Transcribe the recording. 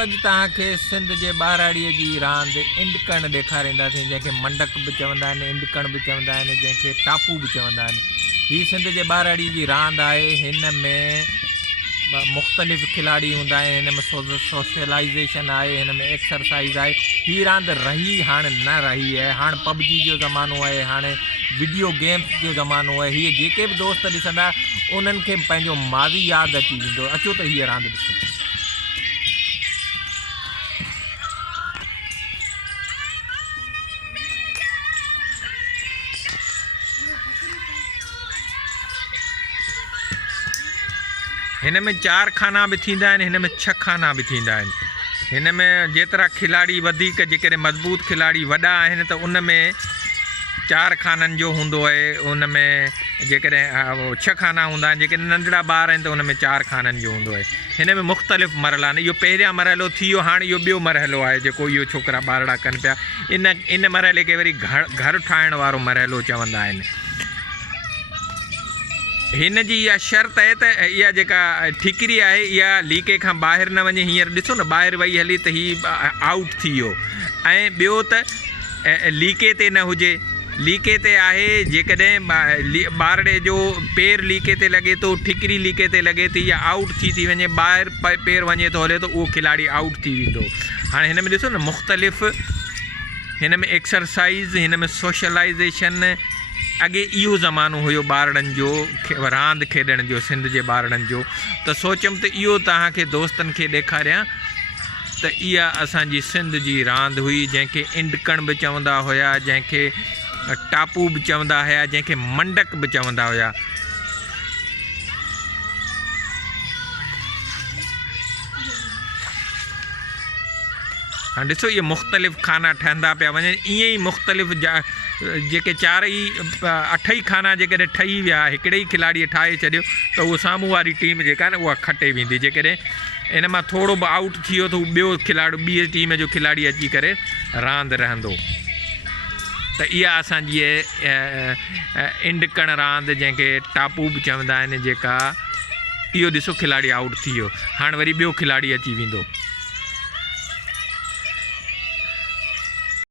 अॼु तव्हांखे सिंध जे ॿाराड़ीअ जी रांदि इंडकण ॾेखारींदासीं, जंहिंखे मंडक बि चवंदा आहिनि, इंडकण बि चवंदा आहिनि, जंहिंखे टापू बि चवंदा आहिनि। हीअ सिंध जे ॿाराड़ीअ जी रांदि आहे। हिन में मुख़्तलिफ़ खिलाड़ी हूंदा आहिनि, हिन में सोशलाइज़ेशन आहे, हिन में एक्सरसाइज़ आहे। हीअ रांदि रही हाणे न रही आहे। हाणे पबजी जो ज़मानो आहे, हाणे वीडियो गेम्स जो ज़मानो आहे। हीअ जेके बि दोस्त ॾिसंदा उन्हनि खे पंहिंजो माज़ी यादि अची वेंदो। अचो त हीअ रांदि ॾिसूं। हिन में 4 खाना भी थींदा आहिनि, हिन में 6 खाना भी थींदा आहिनि। हिन में जेतिरा खिलाड़ी वधीक जेकॾहिं मज़बूत खिलाड़ी वॾा आहिनि त उन में 4 खाननि जो हूंदो आहे। उन में जेकॾहिं 6 खाना हूंदा आहिनि, जेके नंढड़ा ॿार आहिनि त उन में 4 खाननि जो हूंदो आहे। हिन में मुख़्तलिफ़ मरहला आहिनि। इहो पहिरियां मरहलो थी वियो, हाणे इहो ॿियो मरहलो आहे जेको इहो छोकिरा ॿारड़ा कनि पिया। इन मरहले खे वरी घर ठाहिण वारो मरहलो चवंदा आहिनि। हिन जी इहा शर्त आहे त इहा जेका ठिकरी आहे इहा लीके खां ॿाहिरि न वञे। हींअर ॾिसो न, ॿाहिरि वई हली त हीअ आउट थी वियो। ऐं ॿियो त लीके ते न हुजे। लीके ते आहे जेकॾहिं ॿारड़े जो पेर लीके ते लॻे थो, ठिकरी लीके ते लॻे थी, या आउट थी वञे, ॿाहिरि पेर वञे थो हले, त उहो खिलाड़ी आउट थी वेंदो। हाणे हिन में ॾिसो न, मुख़्तलिफ़ हिन में एक्सरसाइज़, हिन में सोशलाइज़ेशन। अॻे इहो ज़मानो हुयो ॿारड़नि जो रांदि खेॾण जो, सिंध जे ॿारड़नि जो। त सोचियमि त इहो तव्हांखे दोस्तनि खे ॾेखारियां त इहा असांजी सिंध जी रांदि हुई, जंहिंखे इंडकण बि चवंदा हुया, जंहिंखे टापू बि चवंदा हुया, जंहिंखे मंडक बि चवंदा हुया। हाणे ॾिसो, इहे मुख़्तलिफ़ खाना ठहंदा पिया वञनि। ईअं ई मुख़्तलिफ़ जेके 8 ई खाना जेकॾहिं ठही विया, हिकिड़े ई खिलाड़ीअ ठाहे छॾियो, त उहो साम्हूं वारी टीम जेका आहे न उहा खटे वेंदी। जेकॾहिं इन मां थोरो बि आउट थी वियो त ॿियो खिलाड़ी, ॿी टीम जो खिलाड़ी अची करे रांदि रहंदो। त इहा असांजी इंडकण रांदि, जंहिंखे टापू बि चवंदा आहिनि, जेका इहो ॾिसो खिलाड़ी आउट थी वियो, हाणे वरी ॿियो खिलाड़ी अची वेंदो।